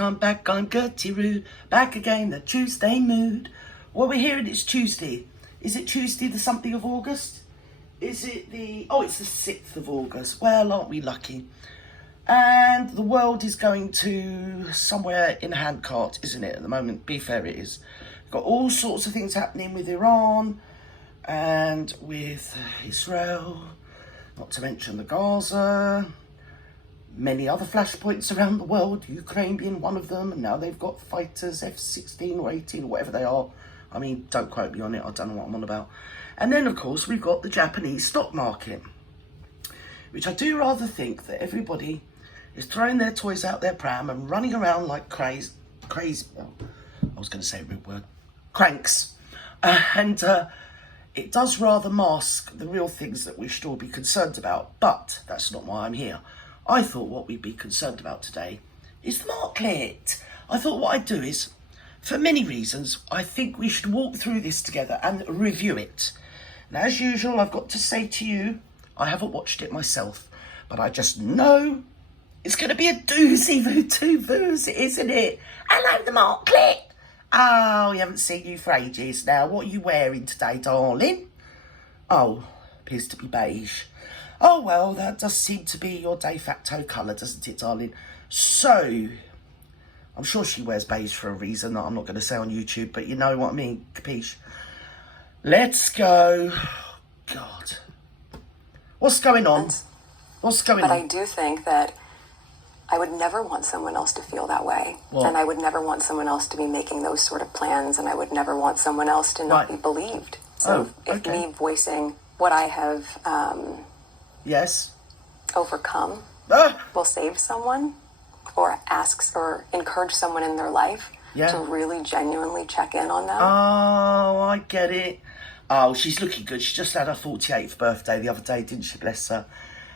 I'm back on Gertie Roo, back again, the Tuesday mood. Well, we're hearing it's Tuesday. Is it Tuesday the something of August? Is it the... Oh, it's the 6th of August. Well, aren't we lucky? And the world is going to somewhere in a handcart, isn't it, at the moment? Be fair, it is. Got all sorts of things happening with Iran and with Israel, not to mention the Gaza, many other flashpoints around the world, Ukraine being one of them, and now they've got fighters, F-16 or 18 or whatever they are. I mean, don't quote me on it, I don't know what I'm on about. And then, of course, we've got the Japanese stock market, which I do rather think that everybody is throwing their toys out their pram and running around like crazy, well, I was going to say a rude word, cranks. And it does rather mask the real things that we should all be concerned about, but that's not why I'm here. I thought what we'd be concerned about today is the MARKLET. I thought what I'd do is, for many reasons, I think we should walk through this together and review it. And as usual, I've got to say to you, I haven't watched it myself, but I just know it's going to be a doozy voos, isn't it? Hello, the MARKLET. Oh, we haven't seen you for ages now. What are you wearing today, darling? Oh, appears to be beige. Oh, well, that does seem to be your de facto colour, doesn't it, darling? So, I'm sure she wears beige for a reason that I'm not going to say on YouTube, but you know what I mean, capiche? Let's go. God. What's going on? What's going on? But I do think that I would never want someone else to feel that way. What? And I would never want someone else to be making those sort of plans, and I would never want someone else to not be believed. So if me voicing what I have yes, overcome will save someone or asks or encourage someone in their life to really genuinely check in on them. Oh, I get it. Oh, she's looking good. She just had her 48th birthday the other day, didn't she, bless her?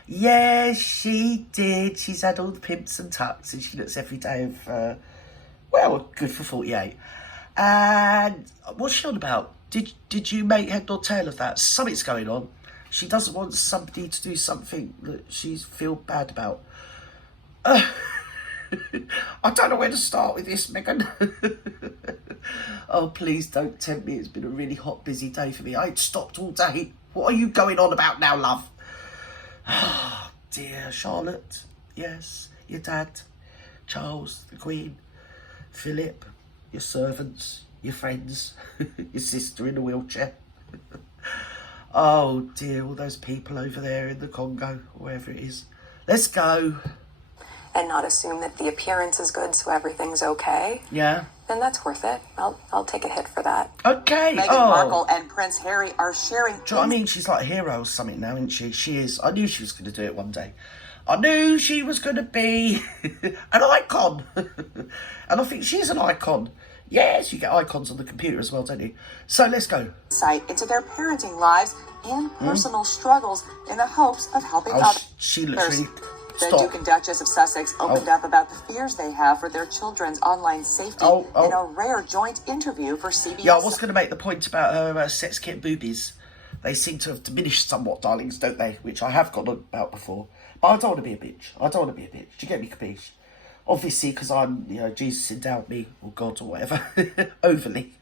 Yes, she did. She's had all the pimps and tucks, and she looks every day of, well, good for 48. And what's she on about? Did you make head or tail of that? Something's going on. She doesn't want somebody to do something that she feels bad about. I don't know where to start with this, Megan. Oh, please don't tempt me. It's been a really hot, busy day for me. I ain't stopped all day. What are you going on about now, love? Oh, dear Charlotte. Yes, your dad, Charles, the Queen, Philip, your servants, your friends, your sister in a wheelchair. Oh dear, all those people over there in the Congo, wherever it is. Let's go. And not assume that the appearance is good, so everything's okay. Yeah. Then that's worth it. I'll take a hit for that. Okay. Meghan Markle and Prince Harry are sharing... Do you know what I mean? She's like a hero or something now, isn't she? She is. I knew she was going to do it one day. I knew she was going to be an icon. And I think she's an icon. Yes, you get icons on the computer as well, don't you? So let's go. ...insight into their parenting lives and personal struggles in the hopes of helping others. She looks really... The Duke and Duchess of Sussex opened up about the fears they have for their children's online safety in a rare joint interview for CBS. Yeah, I was going to make the point about her sex kit boobies. They seem to have diminished somewhat, darlings, don't they? Which I have gone on about before. But I don't want to be a bitch. I don't want to be a bitch. Do you get me, capiche? Obviously, because I'm, you know, Jesus endowed me, or God, or whatever, overly.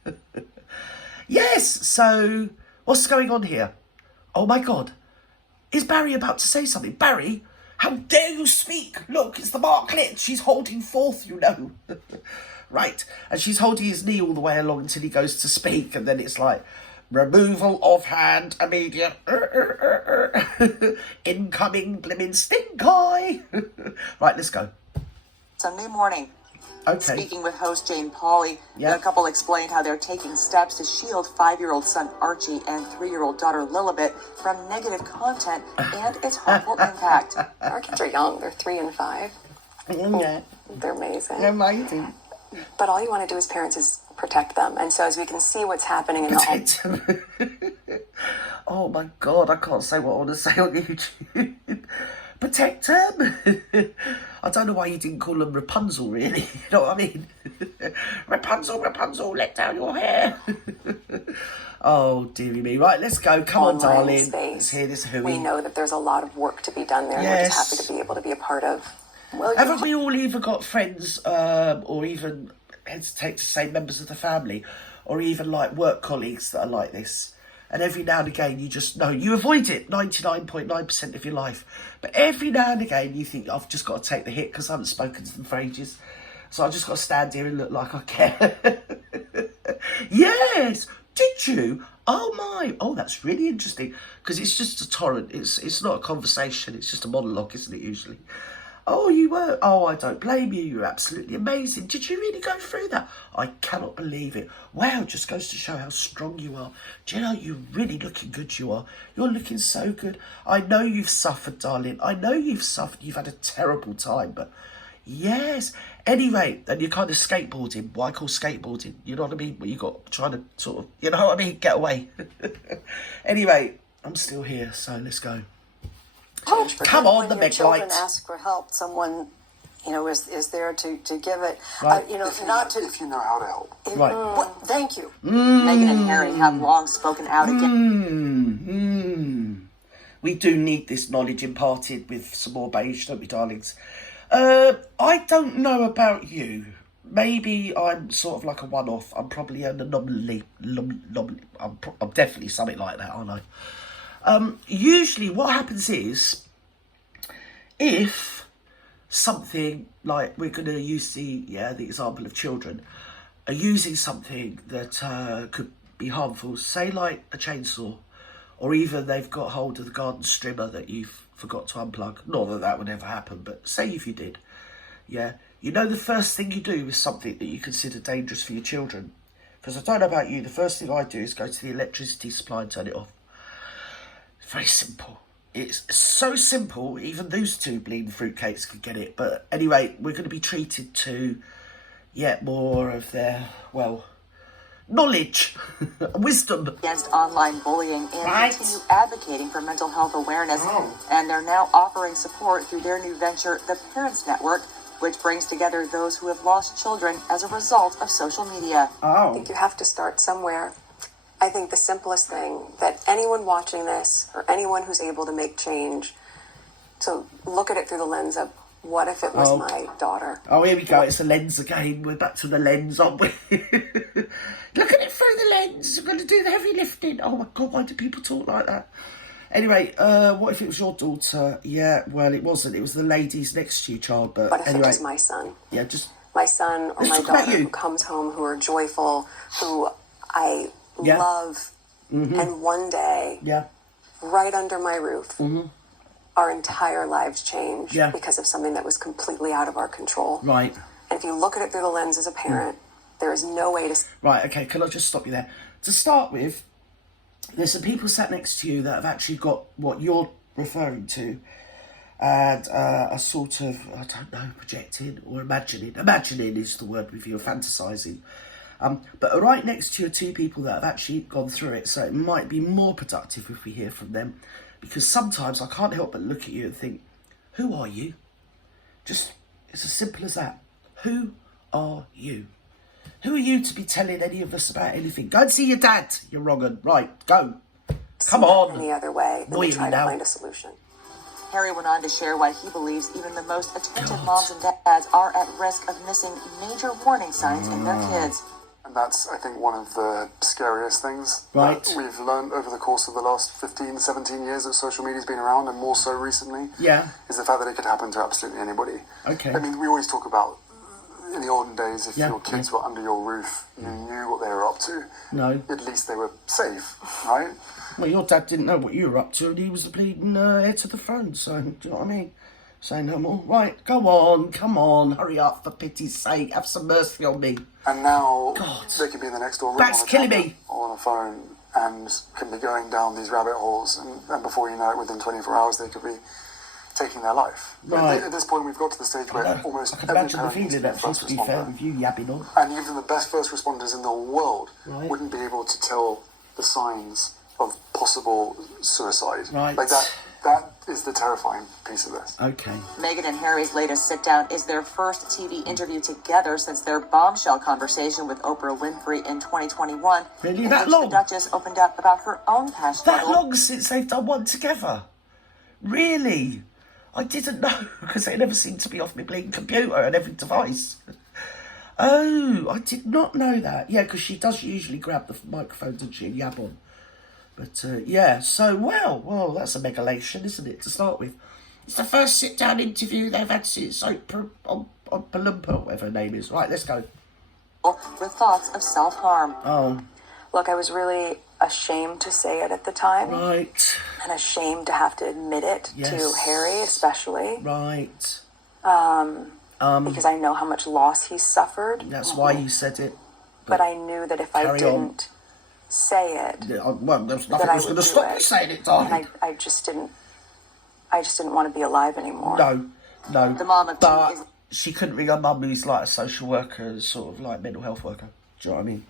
Yes, so what's going on here? Oh my God. Is Barry about to say something? Barry? How dare you speak? Look, it's the MARKLET. She's holding forth, you know. Right. And she's holding his knee all the way along until he goes to speak. And then it's like, removal of hand, immediate. Incoming blimmin' stink eye. Right, let's go. Sunday morning. Okay. Speaking with host Jane Pauley, the couple explained how they're taking steps to shield 5-year-old son Archie and 3-year-old daughter Lilibet from negative content and its harmful impact. Our kids are young. They're 3 and 5. Yeah. They're amazing. They're amazing. But all you want to do as parents is protect them. And so as we can see what's happening in the home... Oh my God, I can't say what I want to say on YouTube. Protect them. I don't know why you didn't call them Rapunzel, really. You know what I mean? Rapunzel, Rapunzel, let down your hair. Oh, dearie me. Right, let's go. Come on, darling. Let's hear this hooey. We know that there's a lot of work to be done there. Yes. And we're just happy to be able to be a part of Well, haven't we all either got friends or even, hesitate to say, members of the family, or even like work colleagues that are like this? And every now and again you just know, you avoid it 99.9% of your life, but every now and again you think, I've just got to take the hit because I haven't spoken to them for ages, so I just got to stand here and look like I care. Yes, did you? Oh my, oh, that's really interesting, because it's just a torrent, it's not a conversation, it's just a monologue, isn't it, usually? Oh, you were? Oh, I don't blame you. You're absolutely amazing. Did you really go through that? I cannot believe it. Wow, just goes to show how strong you are. Do you know, you're really looking good, you are. You're looking so good. I know you've suffered, darling. I know you've suffered. You've had a terrible time, but yes. Anyway, and you're kind of skateboarding. What I call skateboarding. You know what I mean? Where you got trying to sort of, you know what I mean? Get away. Anyway, I'm still here, so let's go. Come on, the big children light. Ask for help. Someone, is there to give it. Right. If you know how to help. Right. Thank you. Meghan and Harry have long spoken out again. We do need this knowledge imparted with some more beige, don't we, darlings? I don't know about you. Maybe I'm sort of like a one-off. I'm probably an anomaly. I'm definitely something like that, aren't I? Usually what happens is, if something, like we're going to use the example of children, are using something that could be harmful, say like a chainsaw, or even they've got hold of the garden strimmer that you've forgot to unplug. Not that that would ever happen, but say if you did, the first thing you do with something that you consider dangerous for your children, because I don't know about you, the first thing I do is go to the electricity supply and turn it off. Very simple. It's so simple, even those two bleeding fruitcakes could get it. But anyway, we're going to be treated to more of their, knowledge, wisdom. Against online bullying and Right. continue advocating for mental health awareness. And they're now offering support through their new venture, the Parents Network, which brings together those who have lost children as a result of social media. I think you have to start somewhere. I think the simplest thing that anyone watching this, or anyone who's able to make change, to look at it through the lens of, what if it was my daughter? Oh, here we go. It's the lens again. We're back to the lens, aren't we? Look at it through the lens. We're going to do the heavy lifting. Oh my God, why do people talk like that? Anyway, what if it was your daughter? Yeah, well, it wasn't. It was the ladies next to you, child. But What if anyway, it was my son? Yeah, just My son or Let's my talk about daughter you. who comes home, who are joyful, who I love, and one day, right under my roof, our entire lives change because of something that was completely out of our control. Right. And if you look at it through the lens as a parent, there is no way to... Right, okay, can I just stop you there? To start with, there's some people sat next to you that have actually got what you're referring to, and are sort of, I don't know, projecting or imagining. Imagining is the word with you, fantasising. But are right next to you are two people that have actually gone through it, so it might be more productive if we hear from them, because sometimes I can't help but look at you and think, who are you? Just, it's as simple as that. Who are you? Who are you to be telling any of us about anything? Go and see your dad. You're wrong. Right, go. Come on. Any other way than Annoying to try me to now. find a solution. Harry went on to share why he believes even the most attentive moms and dads are at risk of missing major warning signs in their kids. And that's, I think, one of the scariest things Right. that we've learned over the course of the last 15, 17 years that social media's been around, and more so recently, is the fact that it could happen to absolutely anybody. Okay. I mean, we always talk about, in the olden days, if your kids were under your roof, you knew what they were up to. No. At least they were safe, right? Well, your dad didn't know what you were up to, and he was the bleeding heir to the throne, so, do you know what I mean? Say no more. Right, go on, come on, hurry up, for pity's sake, have some mercy on me. And now God. they could be in the next door room That's on a killing tablet me. or on a phone and can be going down these rabbit holes, and before you know it, within 24 hours, they could be taking their life. Right. At this point, we've got to the stage where almost I can every imagine the parent needs feeling to be a that first to be fair responder. with you yabbing on. And even the best first responders in the world Right. wouldn't be able to tell the signs of possible suicide. Right. Like that is the terrifying piece of this. Okay. Meghan and Harry's latest sit-down is their first TV interview together since their bombshell conversation with Oprah Winfrey in 2021. Really? in That which long? The Duchess opened up about her own past That struggle. long since they've done one together? Really? I didn't know, because they never seemed to be off my bleeding computer and every device. Oh, I did not know that. Yeah, because she does usually grab the microphone, doesn't she, and yab on. But, yeah, so, well, that's a megalotion, isn't it, to start with? It's the first sit-down interview they've had since on Palumpa, whatever her name is. Right, let's go. With thoughts of self-harm. Oh. Look, I was really ashamed to say it at the time. Right. And ashamed to have to admit it to Harry, especially. Right. Because I know how much loss he suffered. That's why you said it. But I knew that if I didn't say it, well, there's nothing that was going to stop you saying it, darling. And I just didn't want to be alive anymore. No. The mom of but she couldn't ring her mum, who's like a social worker, sort of like mental health worker. Do you know what I mean?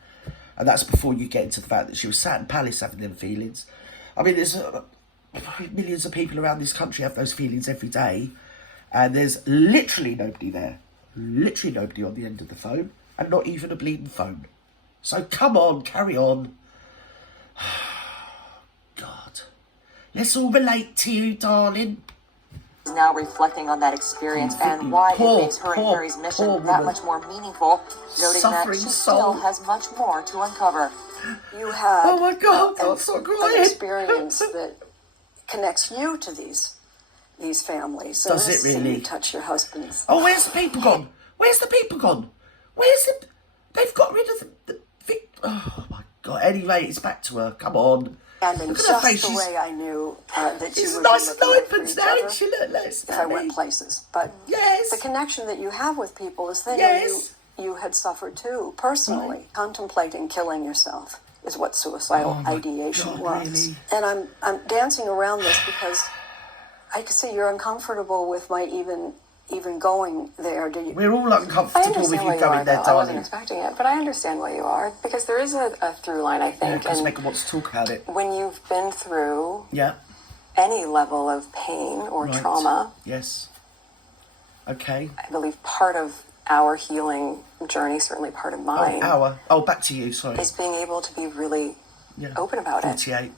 And that's before you get into the fact that she was sat in Palace having them feelings. I mean, there's millions of people around this country have those feelings every day, and there's literally nobody there. Literally nobody on the end of the phone, and not even a bleeding phone. So come on, carry on. God. Let's all relate to you, darling. Now reflecting on that experience and why it makes her and Harry's mission that much more meaningful, noting that she still has much more to uncover. You had oh my God, I'm so crying. an experience that connects you to these families. So does it really? You touch your husband's. Oh, where's the people gone? Where's the people gone? They've got rid of the oh my God. Anyway, it's back to her. Come on. And in just the way I knew that you would nice be looking and for each now, other she looked less. if I went places. But the connection that you have with people is that you had suffered too, personally. Right. Contemplating killing yourself is what suicidal ideation was. Really? And I'm dancing around this because I can see you're uncomfortable with my even going there. Do you? We're all uncomfortable with you going there, darling. I wasn't expecting it, but I understand why you are, because there is a through line, I think. Because Megan wants to talk about it. When you've been through Yeah. any level of pain or trauma. Yes. Okay. I believe part of our healing journey, certainly part of mine. Back to you, sorry. Is being able to be really open about 48. it.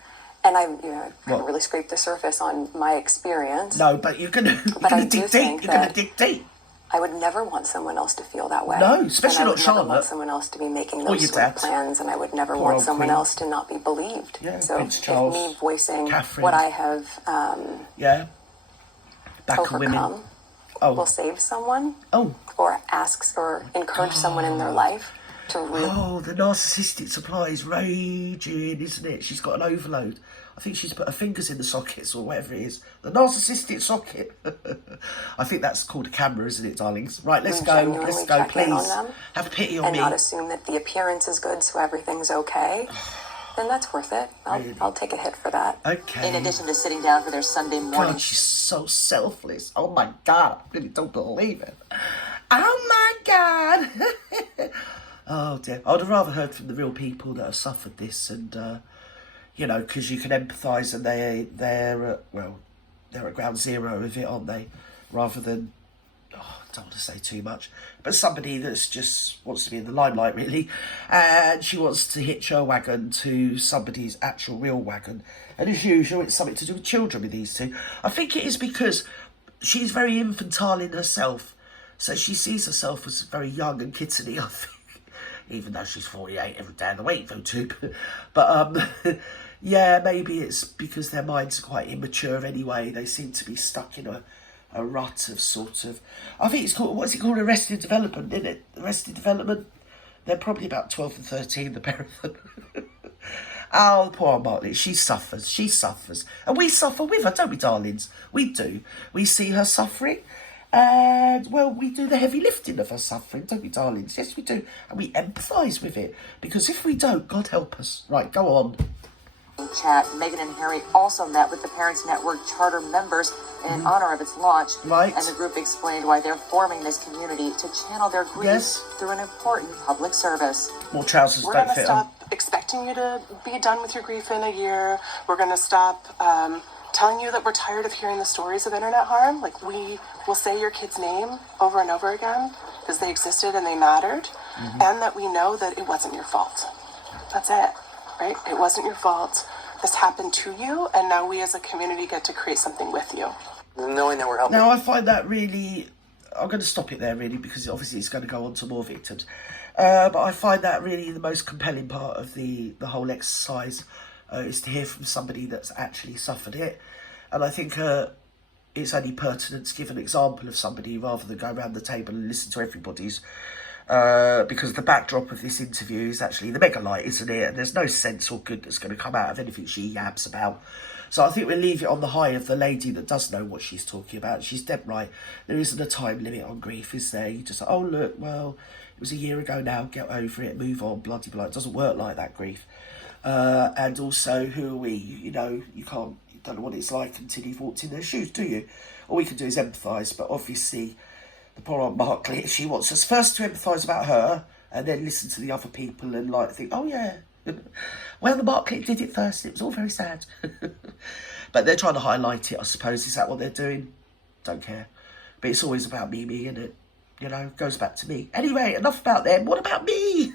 And I haven't really scraped the surface on my experience. No, but you're gonna dig deep. You're gonna dig deep. I would never want someone else to feel that way. No, especially not Charlotte. I would never want someone else to be making those sort of plans, and I would never want someone else to not be believed. Yeah, so Prince Charles, if me voicing Catherine, what I have overcome will save someone, or asks or encourage someone in their life to really... the narcissistic supply is raging, isn't it? She's got an overload. I think she's put her fingers in the sockets or whatever it is. The narcissistic socket. I think that's called a camera, isn't it, darlings? Right, let's go. Let's go, please. Have pity on me. And not assume that the appearance is good, so everything's okay. Then that's worth it. I'll take a hit for that. Okay. In addition to sitting down for their Sunday morning. God, she's so selfless. Oh my God, I really don't believe it. Oh my God. Oh dear. I'd have rather heard from the real people that have suffered this, and because you can empathise, and they're at ground zero of it, aren't they? Rather than, I don't want to say too much, but somebody that's just wants to be in the limelight, really, and she wants to hitch her wagon to somebody's actual real wagon. And as usual, it's something to do with children with these two. I think it is because she's very infantile in herself, so she sees herself as very young and kitteny, I think. Even though she's 48 every day of the week, though, too. But, maybe it's because their minds are quite immature anyway. They seem to be stuck in a rut of sort of... I think it's called... What's it called? Arrested Development, isn't it? Arrested Development. They're probably about 12 and 13, the pair of them. Oh, poor Markley. She suffers. And we suffer with her, don't we, darlings? We do. We see her suffering. And, we do the heavy lifting of her suffering, don't we, darlings? Yes, we do. And we empathise with it. Because if we don't, God help us. Right, go on. Chat, Meghan and Harry also met with the Parents Network charter members in honor of its launch. Right. And the group explained why they're forming this community to channel their grief through an important public service. More trousers don't fit on. We're going to stop expecting you to be done with your grief in a year. We're going to stop... telling you that we're tired of hearing the stories of internet harm. Like, we will say your kid's name over and over again because they existed and they mattered, and that we know that it wasn't your fault. That's it, right? It wasn't your fault. This happened to you, and now we as a community get to create something with you. knowing that we're helping. Now, I find that really... I'm going to stop it there, really, because obviously it's going to go on to more victims. But I find that really the most compelling part of the whole exercise is to hear from somebody that's actually suffered it. And I think it's only pertinent to give an example of somebody rather than go around the table and listen to everybody's. Because the backdrop of this interview is actually the mega light, isn't it? And there's no sense or good that's going to come out of anything she yabs about. So I think we'll leave it on the high of the lady that does know what she's talking about. She's dead right. There isn't a time limit on grief, is there? You just, oh, look, well, it was a year ago now, get over it, move on, bloody blah. It doesn't work like that, grief. And also, who are we? You know, you don't know what it's like until you've walked in their shoes, do you? All we can do is empathise, but obviously the poor old MARKLET, she wants us first to empathise about her and then listen to the other people and like think, oh yeah, well, the MARKLET did it first. It was all very sad. But they're trying to highlight it, I suppose. Is that what they're doing? Don't care. But it's always about me, isn't it? You know, goes back to me. Anyway, enough about them. What about me?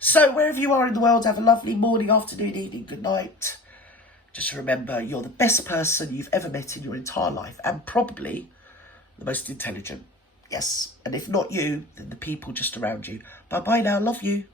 So, wherever you are in the world, have a lovely morning, afternoon, evening, good night. Just remember, you're the best person you've ever met in your entire life. And probably the most intelligent. Yes. And if not you, then the people just around you. Bye-bye now. Love you.